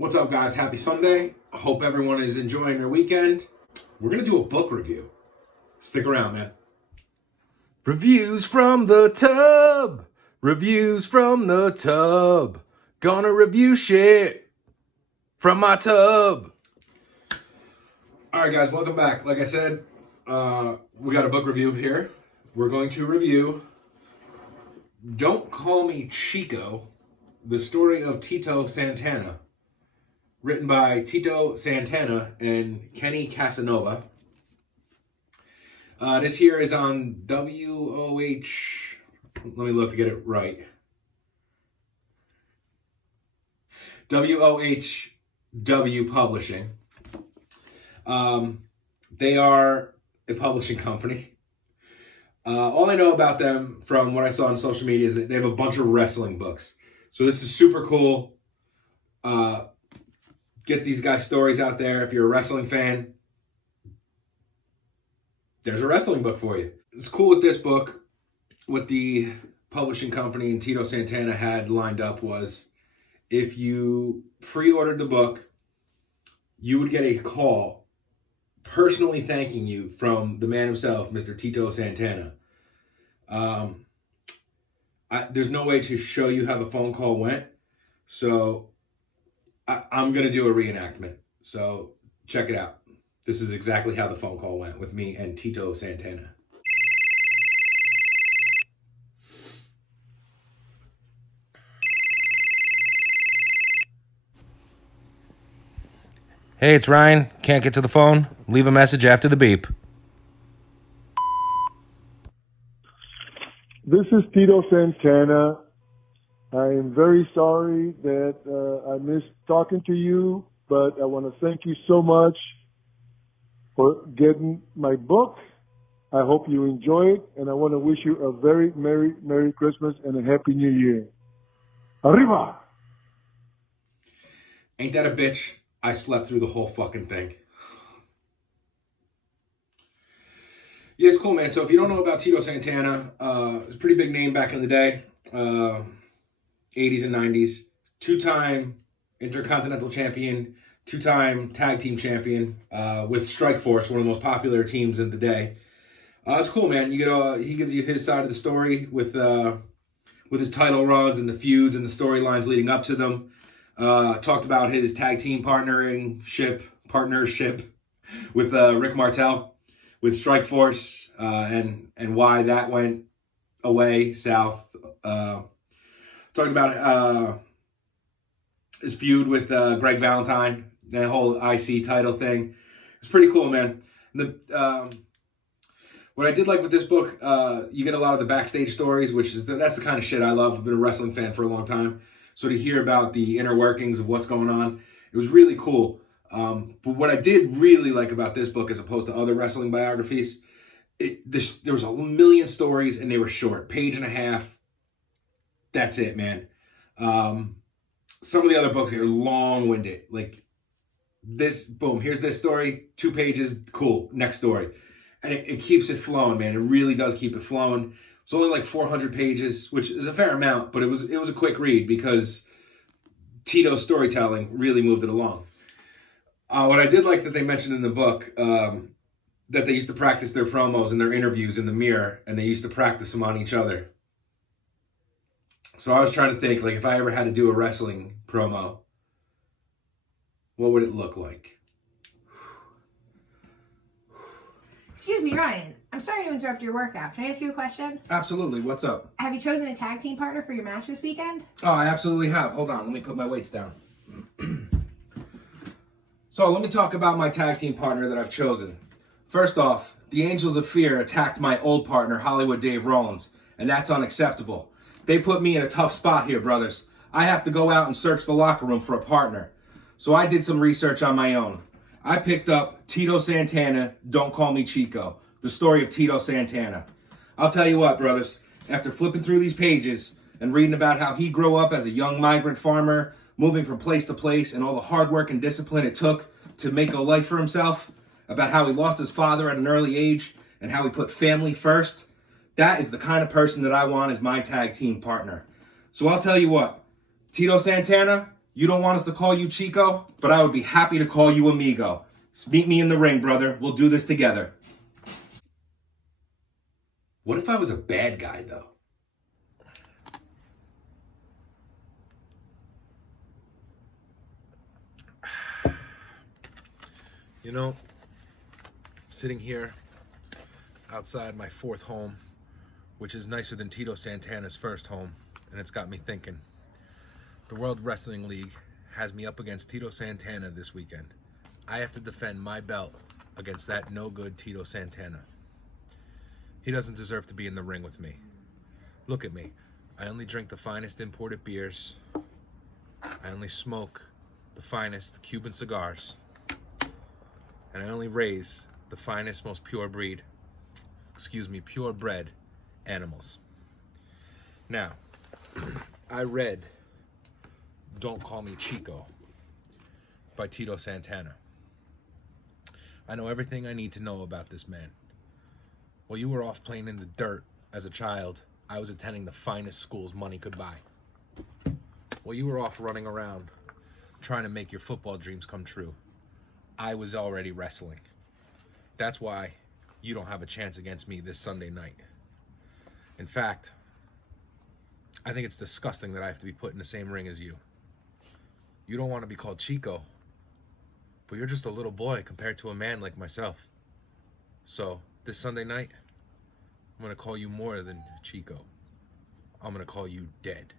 What's up, guys? Happy Sunday. I hope everyone is enjoying their weekend. We're going to do a book review. Stick around, man. Reviews from the tub. Reviews from the tub. Gonna review shit from my tub. All right, guys, welcome back. Like I said, we got a book review here. We're going to review Don't Call Me Chico, the story of Tito Santana, written by Tito Santana and Kenny Casanova. This here is on WOH. Let me look to get it right. WOHW Publishing. They are a publishing company. All I know about them from what I saw on social media is that they have a bunch of wrestling books. So this is super cool. Get these guys' stories out there. If you're a wrestling fan, there's a wrestling book for you. It's cool with this book. What the publishing company and Tito Santana had lined up was if you pre-ordered the book, you would get a call personally thanking you from the man himself, Mr. Tito Santana. There's no way to show you how the phone call went, so I'm going to do a reenactment. So check it out. This is exactly how the phone call went with me and Tito Santana. Hey, it's Ryan. Can't get to the phone? Leave a message after the beep. This is Tito Santana. I am very sorry that I missed talking to you, but I want to thank you so much for getting my book. I hope you enjoy it, and I want to wish you a very Merry Christmas and a Happy New Year. Arriba! Ain't that a bitch? I slept through the whole fucking thing. Yeah, it's cool, man. So if you don't know about Tito Santana, it's a pretty big name back in the day, 80s and 90s. Two-time Intercontinental Champion, two-time Tag Team Champion with Strikeforce, one of the most popular teams in the day. It's cool, man. He gives you his side of the story with his title runs and the feuds and the storylines leading up to them. Talked about his tag team partnership with Rick Martel with Strikeforce and why that went away south. Talked about his feud with Greg Valentine, that whole IC title thing. It's pretty cool, man. What I did like with this book, you get a lot of the backstage stories, that's the kind of shit I love. I've been a wrestling fan for a long time. So to hear about the inner workings of what's going on, it was really cool. But what I did really like about this book as opposed to other wrestling biographies, there was a million stories and they were short, page and a half. That's it, man. Some of the other books are long-winded. Like this, boom, here's this story, 2 pages, cool, next story. And it keeps it flowing, man. It really does keep it flowing. It's only like 400 pages, which is a fair amount, but it was a quick read because Tito's storytelling really moved it along. What I did like that they mentioned in the book, that they used to practice their promos and their interviews in the mirror, and they used to practice them on each other. So I was trying to think, like, if I ever had to do a wrestling promo, what would it look like? Excuse me, Ryan. I'm sorry to interrupt your workout. Can I ask you a question? Absolutely. What's up? Have you chosen a tag team partner for your match this weekend? Oh, I absolutely have. Hold on. Let me put my weights down. So let me talk about my tag team partner that I've chosen. First off, the Angels of Fear attacked my old partner, Hollywood Dave Rollins, and that's unacceptable. They put me in a tough spot here, brothers. I have to go out and search the locker room for a partner. So I did some research on my own. I picked up Tito Santana, Don't Call Me Chico, the story of Tito Santana. I'll tell you what, brothers, after flipping through these pages and reading about how he grew up as a young migrant farmer, moving from place to place, and all the hard work and discipline it took to make a life for himself, about how he lost his father at an early age, and how he put family first, that is the kind of person that I want as my tag team partner. So I'll tell you what, Tito Santana, You don't want us to call you Chico, but I would be happy to call you amigo. Meet me in the ring, brother. We'll do this together. What if I was a bad guy, though? You know, sitting here outside my fourth home, which is nicer than Tito Santana's first home, and it's got me thinking. The World Wrestling League has me up against Tito Santana this weekend. I have to defend my belt against that no-good Tito Santana. He doesn't deserve to be in the ring with me. Look at me. I only drink the finest imported beers. I only smoke the finest Cuban cigars. And I only raise the finest, most purebred animals. Now, I read Don't Call Me Chico by Tito Santana. I know everything I need to know about this man. While you were off playing in the dirt as a child, I was attending the finest schools money could buy. While you were off running around trying to make your football dreams come true, I was already wrestling. That's why you don't have a chance against me this Sunday night. In fact, I think it's disgusting that I have to be put in the same ring as you. You don't want to be called Chico, but you're just a little boy compared to a man like myself. So, this Sunday night, I'm going to call you more than Chico. I'm going to call you dead.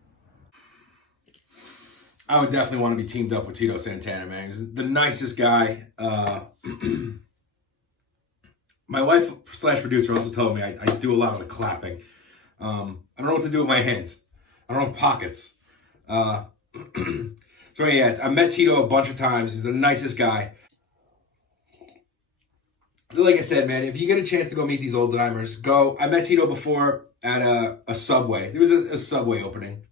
I would definitely want to be teamed up with Tito Santana, man. He's the nicest guy. My wife / producer also told me I do a lot of the clapping. I don't know what to do with my hands. I don't have pockets. So yeah, I met Tito a bunch of times. He's the nicest guy. So like I said, man, if you get a chance to go meet these old timers, go. I met Tito before at a Subway. There was a Subway opening.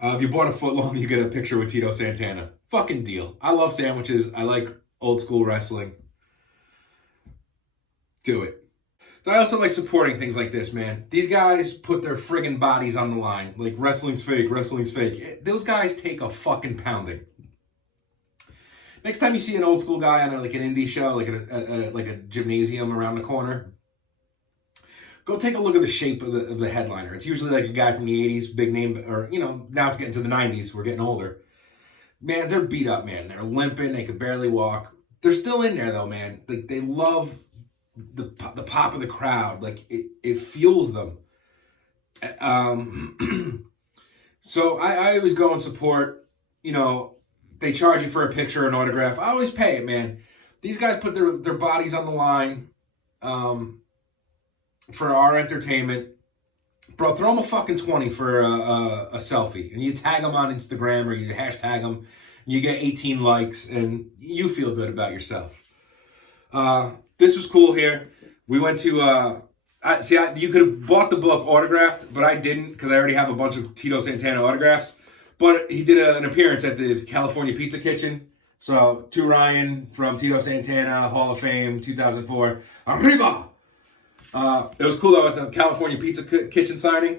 If you bought a footlong, you get a picture with Tito Santana. Fucking deal. I love sandwiches. I like old school wrestling. Do it. So I also like supporting things like this, man. These guys put their friggin' bodies on the line. Like, wrestling's fake, wrestling's fake. Those guys take a fucking pounding. Next time you see an old school guy on like an indie show, like a gymnasium around the corner, go take a look at the shape of the headliner. It's usually like a guy from the 80s, big name, or, you know, now it's getting to the 90s. We're getting older. Man, they're beat up, man. They're limping. They could barely walk. They're still in there, though, man. Like, they love the pop of the crowd. Like, it fuels them. So I always go and support, you know, they charge you for a picture or an autograph. I always pay it, man. These guys put their bodies on the line for our entertainment. Bro, throw them a fucking 20 for a selfie. And you tag them on Instagram or you hashtag them. You get 18 likes and you feel good about yourself. This was cool here. We went to... you could have bought the book autographed, but I didn't because I already have a bunch of Tito Santana autographs. But he did an appearance at the California Pizza Kitchen. So, to Ryan from Tito Santana, Hall of Fame, 2004. Arriba! It was cool though at the California Pizza Kitchen signing.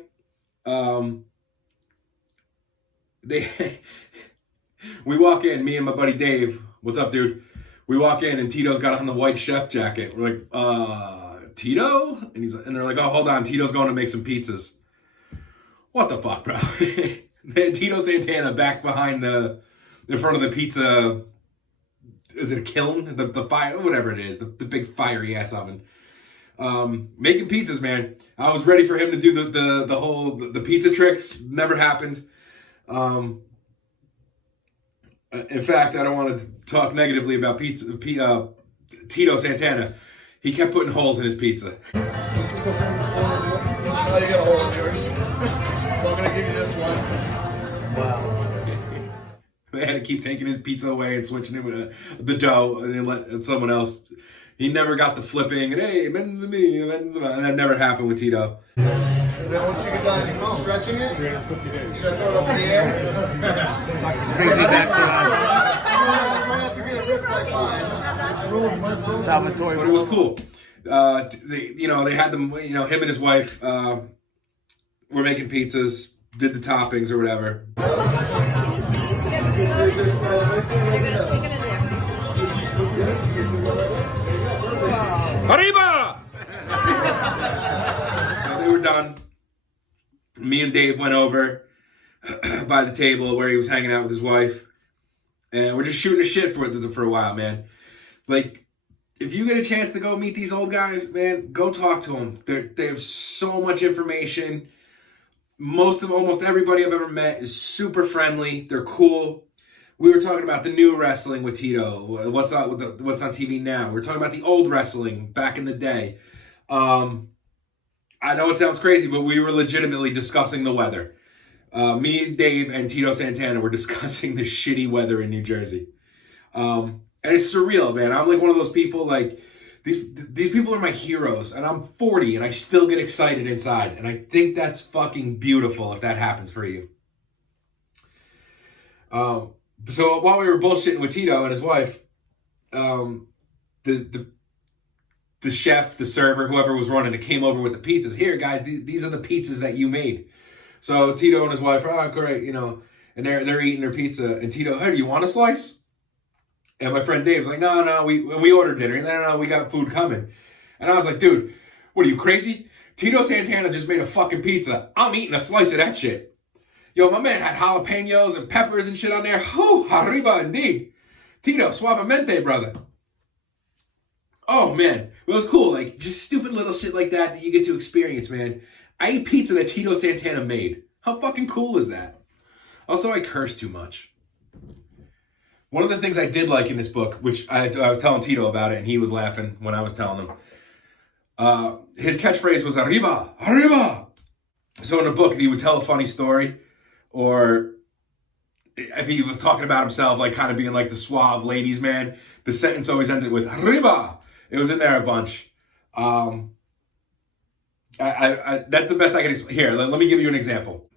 We walk in, me and my buddy Dave. What's up, dude? We walk in and Tito's got on the white chef jacket. We're like, Tito? And they're like, oh, hold on, Tito's going to make some pizzas. What the fuck, bro? Tito Santana back behind in front of the pizza. Is it a kiln? The fire, whatever it is, the big fiery ass oven. Making pizzas, man. I was ready for him to do the whole pizza tricks. Never happened. In fact, I don't want to talk negatively about Tito Santana. He kept putting holes in his pizza. Oh, you got a hole in yours. So I'm gonna give you this one. Wow. They had to keep taking his pizza away and switching it with the dough and then let someone else. He never got the flipping and hey, Benzema, and that never happened with Tito. And then once you get done stretching it, you're gonna throw it up in the air. Try not to get a rip like mine. Salvatore. But it was cool. They had them. Him and his wife were making pizzas. did the toppings or whatever. Arriba! So they were done. Me and Dave went over by the table where he was hanging out with his wife. And we're just shooting the shit for a while, man. Like, if you get a chance to go meet these old guys, man, go talk to them. They have so much information. Almost everybody I've ever met is super friendly. They're cool. We were talking about the new wrestling with Tito. What's on TV now? We're talking about the old wrestling back in the day. I know it sounds crazy, but we were legitimately discussing the weather. Me, Dave, and Tito Santana were discussing the shitty weather in New Jersey. And it's surreal, man. I'm like one of those people, like, these people are my heroes, and I'm 40, and I still get excited inside. And I think that's fucking beautiful if that happens for you. So while we were bullshitting with Tito and his wife, the chef, the server, whoever was running it, came over with the pizzas. Here, guys, these are the pizzas that you made. So Tito and his wife are, oh, great, you know, and they're eating their pizza. And Tito, hey, do you want a slice? And my friend Dave's like, no, we ordered dinner. No, we got food coming. And I was like, dude, what are you, crazy? Tito Santana just made a fucking pizza. I'm eating a slice of that shit. Yo, my man had jalapenos and peppers and shit on there. Oh, arriba indeed. Tito, suavemente, brother. Oh, man. It was cool. Like, just stupid little shit like that you get to experience, man. I ate pizza that Tito Santana made. How fucking cool is that? Also, I curse too much. One of the things I did like in this book, which I was telling Tito about it, and he was laughing when I was telling him. His catchphrase was, arriba, arriba. So in the book, he would tell a funny story, or if he was talking about himself, like kind of being like the suave ladies man, the sentence always ended with, arriba. It was in there a bunch. That's the best I can explain. Here, let me give you an example.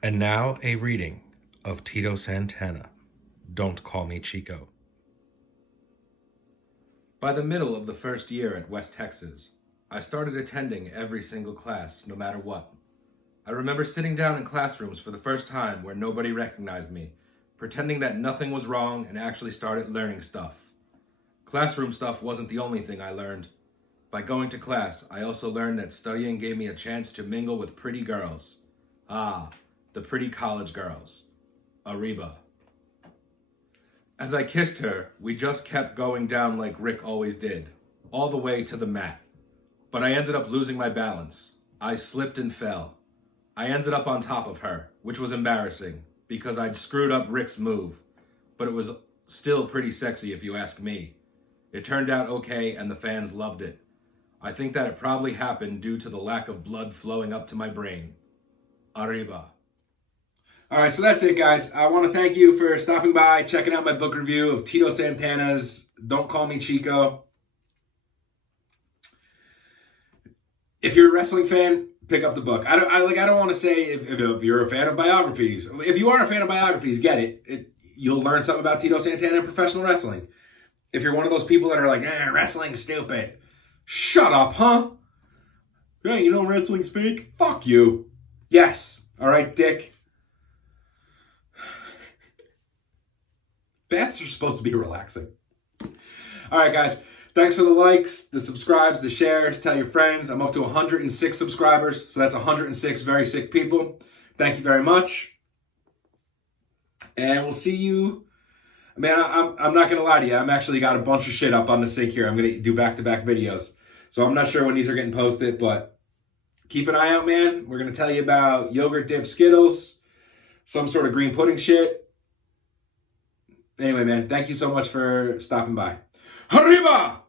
And now a reading of Tito Santana, Don't Call Me Chico. By the middle of the first year at West Texas, I started attending every single class, no matter what. I remember sitting down in classrooms for the first time where nobody recognized me, pretending that nothing was wrong, and actually started learning stuff. Classroom stuff wasn't the only thing I learned. By going to class, I also learned that studying gave me a chance to mingle with pretty girls. Ah, the pretty college girls. Arriba. As I kissed her, we just kept going down like Rick always did, all the way to the mat. But I ended up losing my balance. I slipped and fell. I ended up on top of her, which was embarrassing, because I'd screwed up Rick's move. But it was still pretty sexy if you ask me. It turned out okay, and the fans loved it. I think that it probably happened due to the lack of blood flowing up to my brain. Arriba. All right, so that's it, guys. I want to thank you for stopping by, checking out my book review of Tito Santana's Don't Call Me Chico. If you're a wrestling fan, pick up the book. I don't want to say if you're a fan of biographies. If you are a fan of biographies, get it. You'll learn something about Tito Santana and professional wrestling. If you're one of those people that are like, wrestling's stupid. Shut up, huh? Hey, you know wrestling's fake? Fuck you. Yes. All right, dick. Baths are supposed to be relaxing. All right, guys. Thanks for the likes, the subscribes, the shares. Tell your friends. I'm up to 106 subscribers. So that's 106 very sick people. Thank you very much. And we'll see you. Man, I'm not going to lie to you. I'm actually got a bunch of shit up on the sink here. I'm going to do back-to-back videos. So I'm not sure when these are getting posted, but keep an eye out, man. We're going to tell you about yogurt dip Skittles, some sort of green pudding shit. Anyway, man, thank you so much for stopping by. Arriba!